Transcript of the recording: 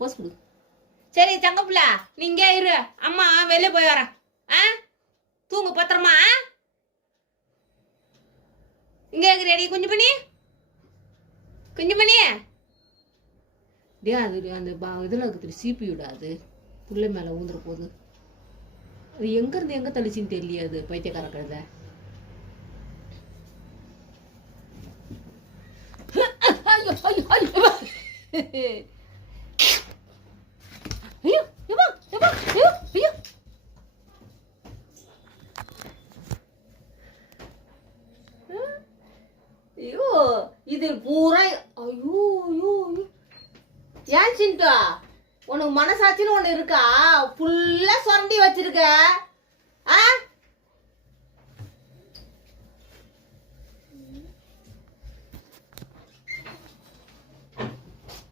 போஸ் கொடு. சரி தங்கப்புல நீங்க இரு, அம்மா வெளியே போய் வரேன். தூங்கு பத்திரமா. இங்க இருக்கிறேடி குஞ்சு பண்ணி, குஞ்சு பண்ணி. டே அது அந்த இதில் இருக்குது சிபியூடா, அது புள்ளை மேலே ஊந்துற போகுது. அது எங்கேருந்து எங்கே தள்ளிச்சின்னு தெரியல. அது பைத்தியக்கார கழுத. ஐயோ இது பூரா ஐயோ ஐயோ ஏன் சிண்டா உனக்கு மனசாட்சின்னு ஒண்ணு இருக்கா? ஃபுல்லா சொரண்டி வச்சிருக்க.